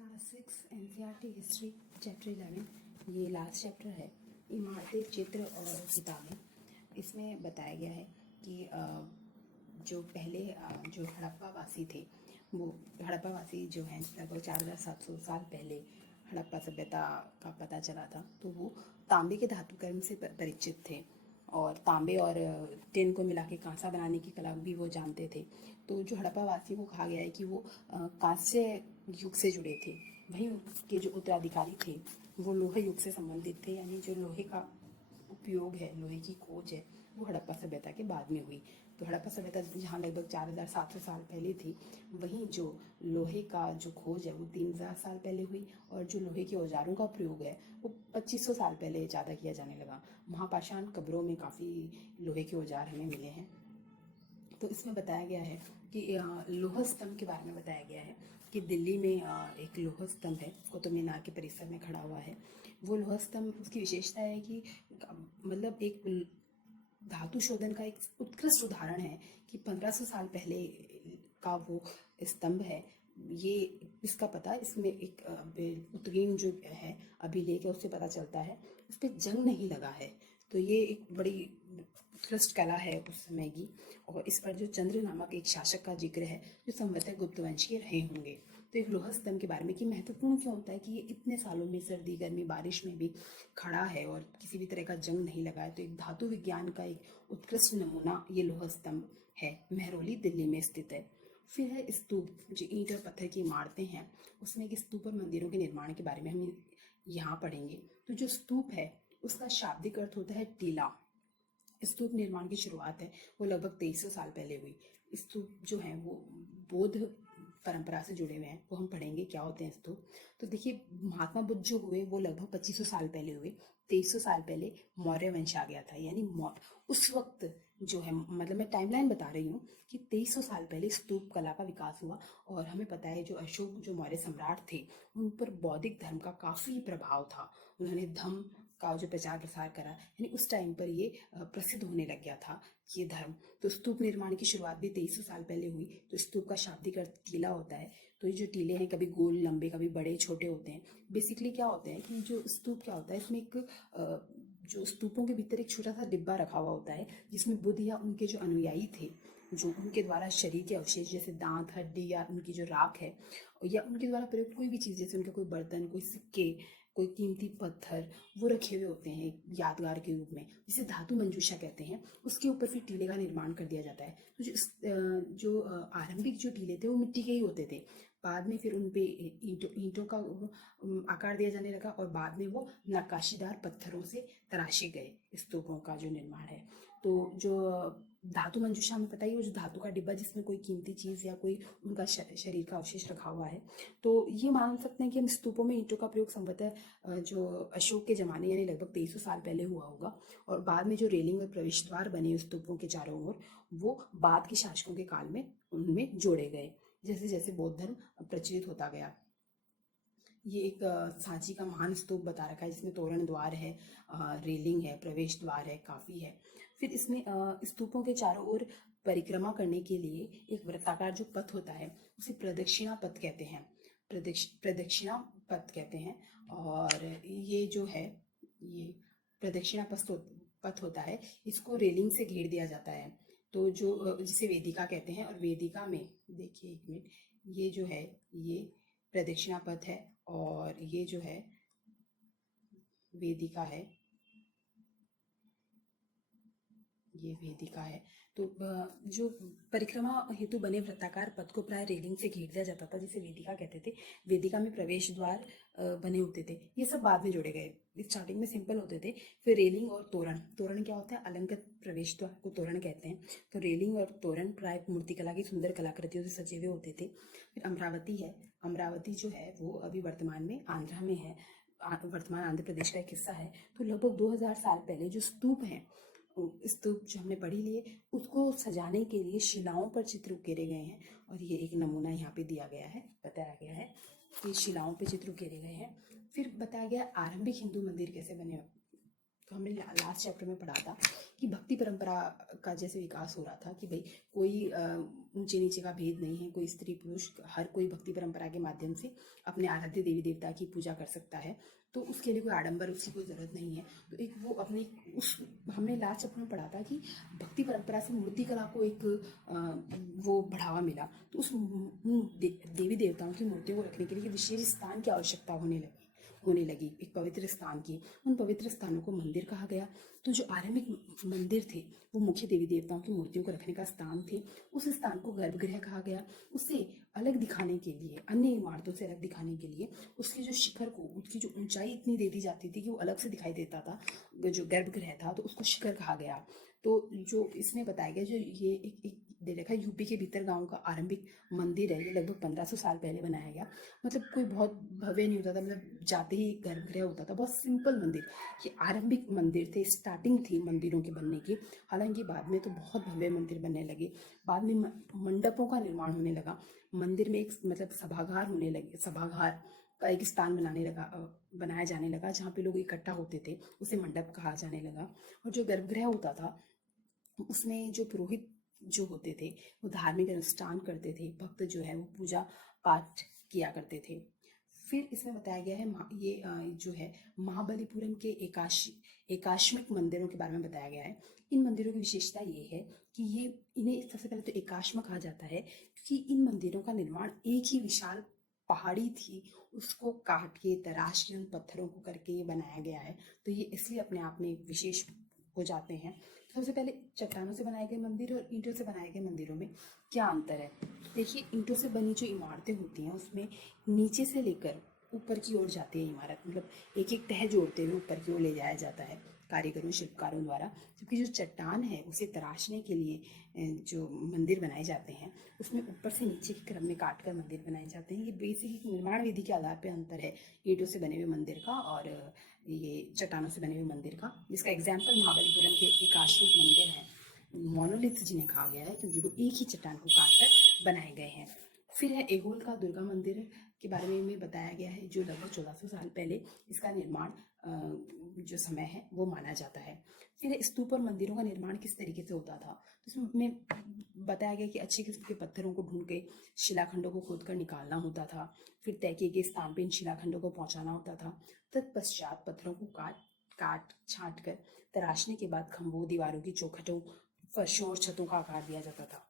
Class 6 NCERT history chapter 11 ये last chapter है। इमारतें, चित्र और किताबें। इसमें बताया गया है कि जो पहले जो हड़प्पा वासी थे, वो हड़प्पा वासी जो हैं लगभग 4700 साल पहले हड़प्पा सभ्यता का पता चला था। तो वो तांबे के धातुकर्म से परिचित थे और तांबे और टिन को मिला के कांसा बनाने की कला भी वो जानते थे। तो जो हड़प्पा वासी को कहा गया है कि वो कांस्य युग से जुड़े थे। वहीं उनके जो उत्तराधिकारी थे वो लोहे युग से संबंधित थे, यानी जो लोहे का उपयोग है, लोहे की खोज है, वो हड़प्पा सभ्यता के बाद में हुई। तो हड़प्पा सभ्यता जहाँ लगभग 4700 साल पहले थी, वहीं जो लोहे का जो खोज है वो 3000 साल पहले हुई और जो लोहे के औजारों का प्रयोग है वो 2500 साल पहले ज़्यादा किया जाने लगा। महापाषाण कब्रों में काफ़ी लोहे के औजार हमें मिले हैं। तो इसमें बताया गया है कि लोह स्तंभ के बारे में बताया गया है कि दिल्ली में एक लोह स्तंभ है, कुतुब मीनार के परिसर में खड़ा हुआ है। वो लोह स्तंभ, उसकी विशेषता है कि मतलब एक धातु शोधन का एक उत्कृष्ट उदाहरण है कि 1500 साल पहले का वो स्तंभ है। ये इसका पता इसमें एक उत्कीर्ण जो है अभिलेख है, उससे पता चलता है इस पर जंग नहीं लगा है। तो ये एक बड़ी उत्कृष्ट कला है उस समय की। और इस पर जो चंद्र नामक एक शासक का जिक्र है जो संभवतः गुप्त वंशीय रहे होंगे। तो एक लोह स्तंभ के बारे में कि महत्वपूर्ण क्यों होता है कि ये इतने सालों में सर्दी गर्मी बारिश में भी खड़ा है और किसी भी तरह का जंग नहीं लगा है। तो एक धातु विज्ञान का एक उत्कृष्ट नमूना ये लोह स्तंभ है, महरौली दिल्ली में स्थित है। फिर है स्तूप, जो ईंट और पत्थर की इमारतें हैं, उसमें एक स्तूप और मंदिरों के निर्माण के बारे में हम यहाँ पढ़ेंगे। तो जो स्तूप है उसका शाब्दिक अर्थ होता है टीला। स्तूप निर्माण की शुरुआत है वो लगभग 2300 साल पहले हुई। स्तूप जो है वो बौद्ध परंपरा से जुड़े हुए हैं, वो हम पढ़ेंगे क्या होते हैं स्तूप। तो देखिए, महात्मा बुद्ध जो हुए वो लगभग 2500 साल पहले हुए। 2300 साल पहले मौर्य वंश आ गया था, यानी उस वक्त जो है, मतलब मैं टाइमलाइन बता रही हूँ कि 2300 साल पहले स्तूप कला का विकास हुआ। और हमें पता है जो अशोक जो मौर्य सम्राट थे उन पर बौद्धिक धर्म का काफ़ी प्रभाव था। उन्होंने धम्म का जो प्रचार प्रसार करा, यानी उस टाइम पर ये प्रसिद्ध होने लग गया था ये धर्म। तो स्तूप निर्माण की शुरुआत भी 2300 साल पहले हुई। तो स्तूप का शाब्दिक अर्थ टीला होता है। तो ये जो टीले हैं कभी गोल लंबे कभी बड़े छोटे होते हैं। बेसिकली क्या होता है कि जो स्तूप क्या होता है, इसमें एक जो स्तूपों के भीतर एक छोटा सा डिब्बा रखा हुआ होता है जिसमें बुद्ध या उनके जो अनुयायी थे, जो उनके द्वारा शरीर के अवशेष जैसे दांत हड्डी या उनकी जो राख है या उनके द्वारा प्रयुक्त कोई भी चीज़, जैसे उनके कोई बर्तन, कोई सिक्के, कोई कीमती पत्थर, वो रखे हुए होते हैं यादगार के रूप में, जिसे धातु मंजूषा कहते हैं। उसके ऊपर फिर टीले का निर्माण कर दिया जाता है। तो जो आरंभिक जो टीले थे वो मिट्टी के ही होते थे। बाद में फिर उन पे ईंटों का आकार दिया जाने लगा और बाद में वो नक्काशीदार पत्थरों से तराशे गए स्तूपों का जो निर्माण है। तो जो धातु मंजूषा में पता ही, वो जो धातु का डिब्बा जिसमें कोई कीमती चीज़ या कोई उनका शरीर का अवशेष रखा हुआ है। तो ये मान सकते हैं कि हम स्तूपों में ईंटों का प्रयोग संभवतः जो अशोक के ज़माने यानी लगभग 2300 साल पहले हुआ होगा। और बाद में जो रेलिंग और प्रवेश द्वार बने स्तूपों के चारों ओर, वो बाद के शासकों के काल में उनमें जोड़े गए जैसे जैसे बौद्ध धर्म प्रचलित होता गया। ये एक सांची का महान स्तूप बता रखा है जिसमें तोरण द्वार है, रेलिंग है, प्रवेश द्वार है, काफ़ी है। फिर इसमें स्तूपों के चारों ओर परिक्रमा करने के लिए एक वृत्ताकार जो पथ होता है उसे प्रदक्षिणा पथ कहते हैं। प्रदक्षिणा पथ कहते हैं। और ये जो है, ये प्रदक्षिणा पथ होता है, इसको रेलिंग से घेर दिया जाता है। तो जो जिसे वेदिका कहते हैं। और वेदिका में देखिए, एक मिनट, ये जो है ये प्रदक्षिणा पथ है और ये जो है वेदिका है, ये वेदिका है। तो जो परिक्रमा हेतु बने वृत्ताकार पथ को प्राय रेलिंग से घेर दिया जाता था जिसे वेदिका कहते थे। वेदिका में प्रवेश द्वार बने होते थे। ये सब बाद में जोड़े गए, स्टार्टिंग में सिंपल होते थे। फिर रेलिंग और तोरण। तोरण क्या होता है? अलंकृत प्रवेश द्वार को तोरण कहते हैं। तो रेलिंग और तोरण प्राय मूर्तिकला की सुंदर कलाकृतियों से सजे हुए होते थे। फिर अमरावती है। अमरावती जो है वो अभी वर्तमान में आंध्रा में है, वर्तमान आंध्र प्रदेश का एक हिस्सा है। तो लगभग 2000 साल पहले जो स्तूप हैं, स्तूप जो हमने पढ़ी लिए, उसको सजाने के लिए शिलाओं पर चित्र उकेरे गए हैं। और ये एक नमूना यहाँ पे दिया गया है, बताया गया है कि शिलाओं पे चित्र उकेरे गए हैं। फिर बताया गया आरंभिक हिंदू मंदिर कैसे बने। हमने लास्ट चैप्टर में पढ़ा था कि भक्ति परंपरा का जैसे विकास हो रहा था कि भाई कोई ऊंचे नीचे का भेद नहीं है, कोई स्त्री पुरुष हर कोई भक्ति परंपरा के माध्यम से अपने आराध्य देवी देवता की पूजा कर सकता है, तो उसके लिए कोई आडंबर उसकी कोई ज़रूरत नहीं है। तो एक वो अपने उस हमने लास्ट चैप्टर में पढ़ा था कि भक्ति परंपरा से मूर्ति कला को एक वो बढ़ावा मिला, तो उस देवी देवताओं की मूर्तियों को रखने के लिए विशेष स्थान की आवश्यकता होने लगी एक पवित्र स्थान की। उन पवित्र स्थानों को मंदिर कहा गया। तो जो आरंभिक मंदिर थे वो मुख्य देवी देवताओं की मूर्तियों को रखने का स्थान थे। उस स्थान को गर्भगृह कहा गया। उसे अलग दिखाने के लिए, अन्य इमारतों से अलग दिखाने के लिए उसके जो शिखर को, उसकी जो ऊंचाई इतनी दे दी जाती थी कि वो अलग से दिखाई देता था, जो गर्भगृह था, तो उसको शिखर कहा गया। तो जो इसमें बताया गया, जो ये एक दे रखा है, यूपी के भीतर गांव का आरंभिक मंदिर है, ये लगभग 1500 साल पहले बनाया गया। मतलब कोई बहुत भव्य नहीं होता था, मतलब जाते ही गर्भगृह होता था, बहुत सिंपल मंदिर। ये आरंभिक मंदिर थे, स्टार्टिंग थी मंदिरों के बनने की। हालांकि बाद में तो बहुत भव्य मंदिर बनने लगे। बाद में मंडपों का निर्माण होने लगा। मंदिर में एक मतलब सभागार होने लगे, सभागार का एक स्थान बनाया जाने लगा जहाँ पे लोग इकट्ठा होते थे, उसे मंडप कहा जाने लगा। और जो गर्भगृह होता था उसमें जो पुरोहित जो होते थे वो धार्मिक अनुष्ठान करते थे, भक्त जो है वो पूजा पाठ किया करते थे। फिर इसमें बताया गया है ये जो है महाबलीपुरम के एकाश्मिक मंदिरों के बारे में बताया गया है। इन मंदिरों की विशेषता ये है कि ये इन्हें सबसे पहले तो एकाश्म कहा जाता है क्योंकि इन मंदिरों का निर्माण एक ही विशाल पहाड़ी थी, उसको काट के तराश के उन पत्थरों को करके ये बनाया गया है। तो ये इसलिए अपने आप में विशेष हो जाते हैं। सबसे पहले चट्टानों से बनाए गए मंदिर और ईंटों से बनाए गए मंदिरों में क्या अंतर है? देखिए, ईंटों से बनी जो इमारतें होती हैं उसमें नीचे से लेकर ऊपर की ओर जाती है इमारत, मतलब एक एक तह जोड़ते हुए ऊपर की ओर ले जाया जाता है कारीगरों शिल्पकारों द्वारा। जबकि जो चट्टान है उसे तराशने के लिए जो मंदिर बनाए जाते हैं उसमें ऊपर से नीचे के क्रम में काट कर मंदिर बनाए जाते हैं। ये बेसिक निर्माण विधि के आधार पर अंतर है ईंटों से बने हुए मंदिर का और ये चट्टानों से बने हुए मंदिर का। जिसका एग्जाम्पल महाबलीपुरम के एक आश्रम मंदिर है, मोनोलिथ जिन्हें कहा गया है क्योंकि वो एक ही चट्टान को काट कर बनाए गए हैं। फिर है एहोल का दुर्गा मंदिर के बारे में बताया गया है, जो लगभग 1400 साल पहले इसका निर्माण जो समय है वो माना जाता है। फिर स्तूप और मंदिरों का निर्माण किस तरीके से होता था, तो इसमें बताया गया कि अच्छी किस्म के पत्थरों को ढूंढ के शिलाखंडों को खोद कर निकालना होता था। फिर तय किए गए स्थान पर इन शिलाखंडों को पहुंचाना होता था। तत्पश्चात पत्थरों को काट छांट कर तराशने के बाद खंभों, दीवारों की चौखटों, फर्शों और छतों का आकार दिया जाता था।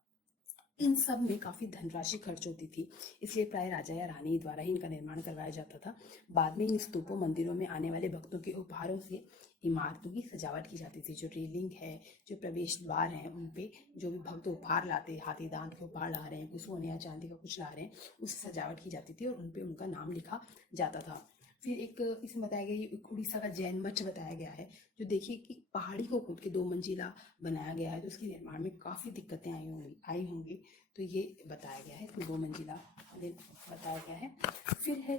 इन सब में काफ़ी धनराशि खर्च होती थी, इसलिए प्राय राजा या रानी द्वारा ही इनका निर्माण करवाया जाता था। बाद में इन स्तूपों मंदिरों में आने वाले भक्तों के उपहारों से इमारतों की सजावट की जाती थी। जो रेलिंग है, जो प्रवेश द्वार हैं, उन पे जो भी भक्त उपहार लाते, हाथी दांत के उपहार ला रहे हैं, कुछ सोने या चांदी का कुछ ला रहे हैं, उससे सजावट की जाती थी और उन पे उनका नाम लिखा जाता था। फिर एक इसमें बताया गया, ये उड़ीसा का जैन मठ बताया गया है, जो देखिए कि पहाड़ी को खोद के 2 मंजिला बनाया गया है, तो उसके निर्माण में काफ़ी दिक्कतें आई होंगी, तो ये बताया गया है, 2 मंजिला बताया गया है। फिर है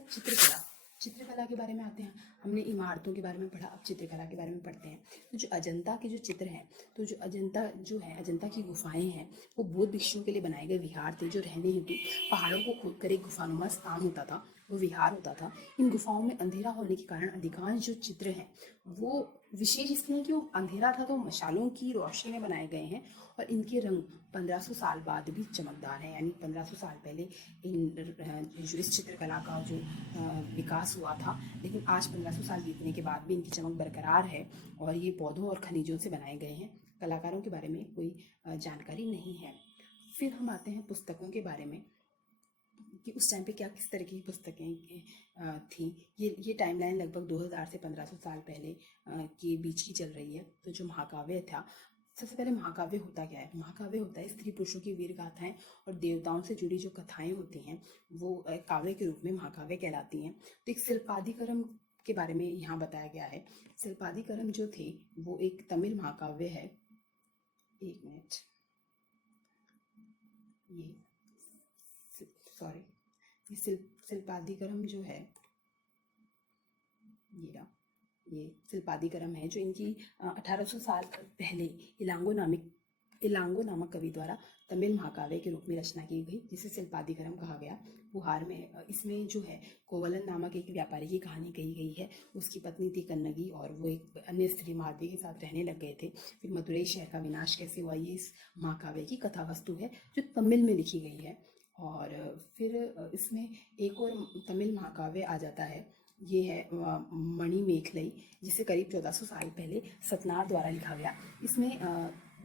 चित्रकला के बारे में आते हैं। हमने इमारतों के बारे में पढ़ा, अब चित्रकला के बारे में पढ़ते हैं। तो जो अजंता के जो चित्र हैं, तो जो अजंता की गुफाएं हैं, वो बौद्ध भिक्षुओं के लिए बनाए गए विहार थे, जो रहने हेतु पहाड़ों को खोदकर एक गुफानुमा स्थान होता था, वो विहार होता था। इन गुफाओं में अंधेरा होने के कारण अधिकांश जो चित्र हैं वो विशेष इसलिए कि वो अंधेरा था तो मशालों की रोशनी में बनाए गए हैं और इनके रंग 1500 साल बाद भी चमकदार हैं। यानी 1500 साल पहले जो इस चित्रकला का जो विकास हुआ था, लेकिन आज 1500 साल बीतने के बाद भी इनकी चमक बरकरार है और ये पौधों और खनिजों से बनाए गए हैं। कलाकारों के बारे में कोई जानकारी नहीं है। फिर हम आते हैं पुस्तकों के बारे में कि उस टाइम पे क्या किस तरह की पुस्तकें थी। ये टाइमलाइन लगभग 2000 से 1500 साल पहले के बीच की चल रही है। तो जो महाकाव्य था, सबसे पहले महाकाव्य होता क्या है? महाकाव्य होता है स्त्री पुरुषों की वीर गाथाएं और देवताओं से जुड़ी जो कथाएं होती हैं वो काव्य के रूप में महाकाव्य कहलाती हैं। तो एक शिल्पादिकरम के बारे में यहाँ बताया गया है। शिल्पादिकरम जो थे वो एक तमिल महाकाव्य है। एक मिनट, ये शिल्पादिकरम जो है, ये शिल्पादिकरम है जो इनकी 1800 साल पहले इलांगो नामक कवि द्वारा तमिल महाकाव्य के रूप में रचना की गई, जिसे शिल्पादिकरम कहा गया। पुहार में इसमें जो है कोवलन नामक एक व्यापारी की कहानी कही गई है। उसकी पत्नी थी कन्नगी और वो एक अन्य स्त्री माधवी के साथ रहने लग गए थे। फिर मदुरई शहर का विनाश कैसे हुआ, ये इस महाकाव्य की कथा वस्तु है जो तमिल में लिखी गई है। और फिर इसमें एक और तमिल महाकाव्य आ जाता है, ये है मणिमेखलई, जिसे करीब 1400 साल पहले सतनार द्वारा लिखा गया। इसमें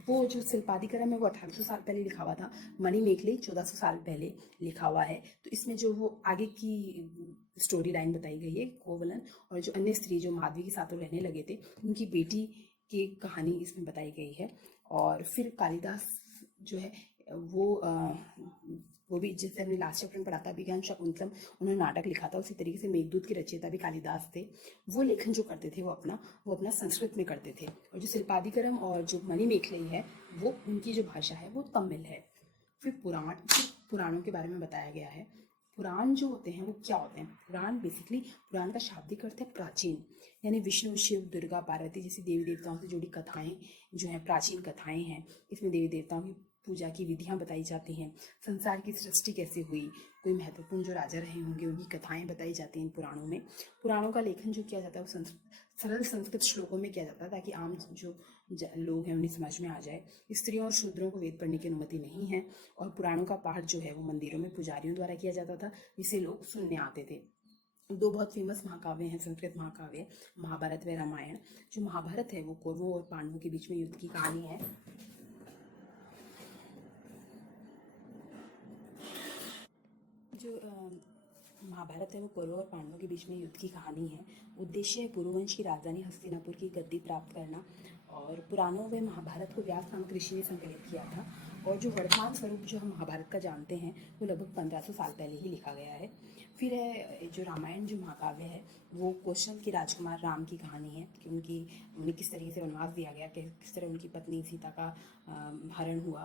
वो जो शिल्पादिकरम है वो 1800 साल पहले लिखा हुआ था, मणिमेखलई 1400 साल पहले लिखा हुआ है। तो इसमें जो वो आगे की स्टोरी लाइन बताई गई है, कोवलन और जो अन्य स्त्री जो माधवी के साथ रहने लगे थे, उनकी बेटी की कहानी इसमें बताई गई है। और फिर कालिदास जो है वो भी, जैसे हमने लास्ट चैप्टर में पढ़ा था, अभिज्ञान शाकुंतलम, उन्होंने नाटक लिखा था। उसी तरीके से मेघदूत के रचयिता भी कालिदास थे। वो लेखन जो करते थे वो अपना संस्कृत में करते थे। और जो शिल्पादिकरम और जो मणिमेखलई है वो उनकी जो भाषा है वो तमिल है। फिर पुराणों के बारे में बताया गया है। पुराण जो होते हैं वो क्या होते हैं? पुराण का शाब्दिक अर्थ है प्राचीन, यानी विष्णु, शिव, दुर्गा, पार्वती जैसी देवी देवताओं से जुड़ी कथाएं जो हैं प्राचीन कथाएं हैं। इसमें देवी देवताओं की पूजा की विधियां बताई जाती हैं। संसार की सृष्टि कैसे हुई, कोई महत्वपूर्ण जो राजा रहे होंगे उनकी कथाएं बताई जाती हैं पुराणों में। पुराणों का लेखन जो किया जाता है वो सरल संस्कृत श्लोकों में किया जाता है, ताकि आम जो लोग हैं उन्हें समझ में आ जाए। स्त्रियों और शूद्रों को वेद पढ़ने की अनुमति नहीं है। और पुराणों का पाठ जो है वो मंदिरों में पुजारियों द्वारा किया जाता था, जिसे लोग सुनने आते थे। दो बहुत फेमस महाकाव्य हैं संस्कृत महाकाव्य, महाभारत व रामायण। जो महाभारत है वो कौरवों और पांडवों के बीच में युद्ध की कहानी है। जो महाभारत है वो कौरवों और पांडवों के बीच में युद्ध की कहानी है। उद्देश्य है पुरुवंश की राजधानी हस्तिनापुर की गद्दी प्राप्त करना। और पुराणों में महाभारत को व्यास नामक ऋषि ने संकलित किया था। और जो वर्तमान स्वरूप जो हम महाभारत का जानते हैं वो लगभग 1500 साल पहले ही लिखा गया है। फिर है जो रामायण जो महाकाव्य है वो कौशल के राजकुमार राम की कहानी है कि उन्हें किस तरीके से वनवास दिया गया, किस तरह उनकी पत्नी सीता का अपहरण हुआ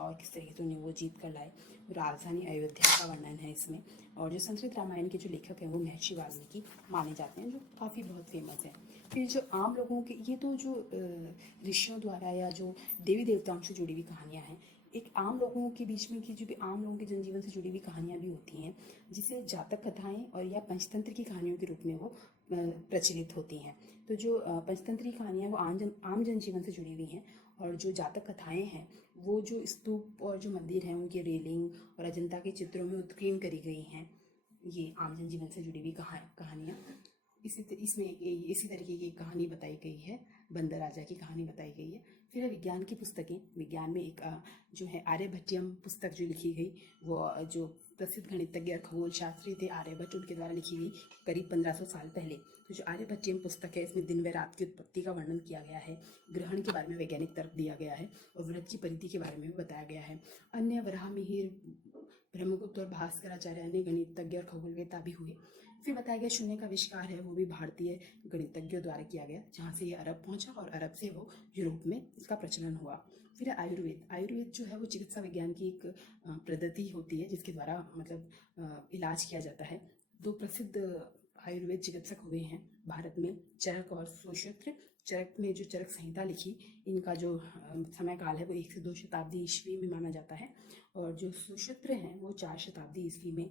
और किस तरीके से उन्हें वो जीत कर लाए। राजधानी अयोध्या का वर्णन है इसमें। और जो संस्कृत रामायण के जो लेखक हैं वो महर्षि वाल्मीकि माने जाते हैं, जो काफ़ी बहुत फेमस है। फिर जो आम लोगों के, ये तो जो ऋषियों द्वारा या जो देवी देवताओं से जुड़ी हुई कहानियाँ हैं। एक आम लोगों के बीच में की जो भी आम लोगों के जनजीवन से जुड़ी हुई कहानियाँ भी होती हैं, जिसे जातक कथाएं और या पंचतंत्र की कहानियों के रूप में वो प्रचलित होती हैं। तो जो पंचतंत्र की कहानियाँ वो आम जनजीवन से जुड़ी हुई हैं। और जो जातक कथाएं हैं वो जो स्तूप और जो मंदिर हैं उनकी रेलिंग और अजंता के चित्रों में उत्कीर्ण करी गई हैं। ये आम जनजीवन से जुड़ी हुई कहानियाँ। इसमें इसी तरीके की कहानी बताई गई है, बंदर राजा की कहानी बताई गई है। फिर विज्ञान की पुस्तकें। विज्ञान में एक जो है आर्यभट्टियम पुस्तक जो लिखी गई, वो जो प्रसिद्ध गणितज्ञ और खगोल शास्त्री थे आर्यभट्ट, उनके द्वारा लिखी गई करीब 1500 साल पहले। तो जो आर्यभट्टियम पुस्तक है इसमें दिन व रात की उत्पत्ति का वर्णन किया गया है, ग्रहण के बारे में वैज्ञानिक तर्क दिया गया है और वृत्त की परिधि के बारे में भी बताया गया है। अन्य वराहमिहिर, ब्रह्मगुप्त और भास्कराचार्य अन्य गणितज्ञ और खगोलवेत्ता भी हुए। फिर बताया गया शून्य का आविष्कार है वो भी भारतीय गणितज्ञों द्वारा किया गया, जहाँ से ये अरब पहुंचा और अरब से वो यूरोप में इसका प्रचलन हुआ। फिर आयुर्वेद जो है वो चिकित्सा विज्ञान की एक पद्धति होती है जिसके द्वारा मतलब इलाज किया जाता है। दो प्रसिद्ध आयुर्वेद चिकित्सक हुए हैं भारत में, चरक और सुश्रुत। चरक ने जो चरक संहिता लिखी, इनका जो समय काल है वो 1 से 2 शताब्दी ईस्वी में माना जाता है। और जो सुश्रुत हैं वो 4 शताब्दी ईस्वी में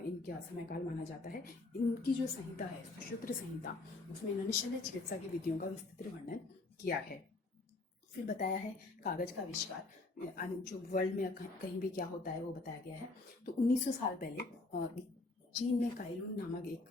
इनका समय काल माना जाता है। इनकी जो संहिता है सुश्रुत संहिता, उसमें इन्होंने शल्य चिकित्सा की विधियों का विस्तृत वर्णन किया है। फिर बताया है कागज का आविष्कार, जो वर्ल्ड में कहीं भी क्या होता है वो बताया गया है। तो 1900 साल पहले चीन में काइलून नामक एक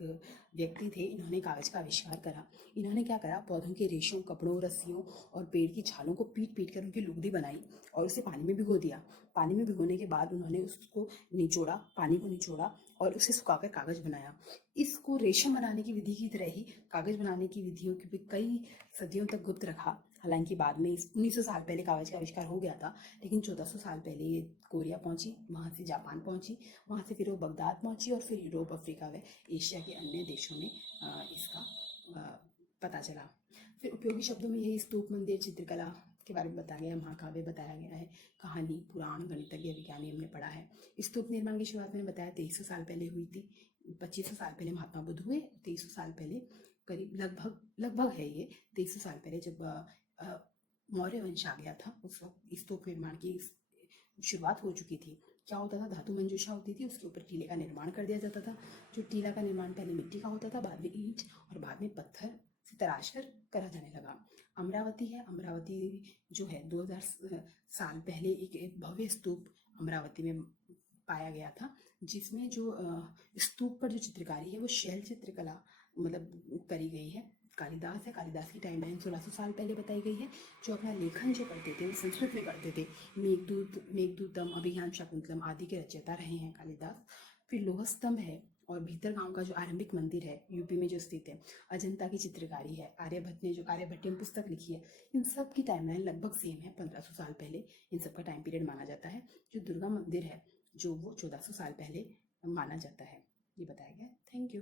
व्यक्ति थे, इन्होंने कागज का आविष्कार करा। इन्होंने क्या करा, पौधों के रेशों, कपड़ों, रस्सियों और पेड़ की छालों को पीट कर उनकी लुगदी बनाई और उसे पानी में भिगो दिया। पानी में भिगोने के बाद उन्होंने उसको निचोड़ा, पानी को निचोड़ा और उसे सुखाकर कागज बनाया। इसको रेशम बनाने की विधि की तरह ही कागज बनाने की विधियों की भी कई सदियों तक गुप्त रखा। हालांकि बाद में 1900 साल पहले कागज का आविष्कार हो गया था, लेकिन 1400 साल पहले ये कोरिया पहुंची, वहाँ से जापान पहुंची, वहाँ से फिर वो बगदाद पहुंची और फिर यूरोप, अफ्रीका व एशिया के अन्य देशों में इसका पता चला। फिर उपयोगी शब्दों में यही स्तूप, मंदिर, चित्रकला के बारे में बताया गया, महाकाव्य बताया गया है, कहानी, पुराण, गणितज्ञ, विज्ञानी हमने पढ़ा है। स्तूप निर्माण की शुरुआत मैंने बताया 2300 साल पहले हुई थी। 2500 साल पहले महात्मा बुद्ध हुए, 2300 साल पहले करीब लगभग है ये 2300 साल पहले जब मौर्य वंश आ गया था, उस वक्त स्तूप निर्माण की शुरुआत हो चुकी थी। क्या होता था, धातु मंजूषा होती थी, उसके ऊपर टीले का निर्माण कर दिया जाता था। जो टीला का निर्माण पहले मिट्टी का होता था, बाद में ईंट और बाद में पत्थर से तराश कर करा जाने लगा। अमरावती है, अमरावती जो है 2000 साल पहले एक भव्य स्तूप अमरावती में पाया गया था, जिसमें जो स्तूप पर जो चित्रकारी है वो शैल चित्रकला मतलब करी गई है। कालिदास है, कालिदास की टाइमलाइन 1600 साल पहले बताई गई है। जो अपना लेखन जो करते थे वो संस्कृत में करते थे। मेघदूतम, अभिज्ञान शाकुंतलम आदि के रचयिता रहे हैं कालिदास। फिर लोह स्तंभ है, और भीतर गांव का जो आरंभिक मंदिर है यूपी में जो स्थित है। अजंता की चित्रकारी है, आर्यभट्ट ने जो आर्यभट्टियम पुस्तक लिखी है, इन सब की टाइमलाइन लगभग सेम है, 1500 साल पहले इन सब का टाइम पीरियड माना जाता है। जो दुर्गा मंदिर है जो वो 1400 साल पहले माना जाता है। ये बताया गया। Thank you.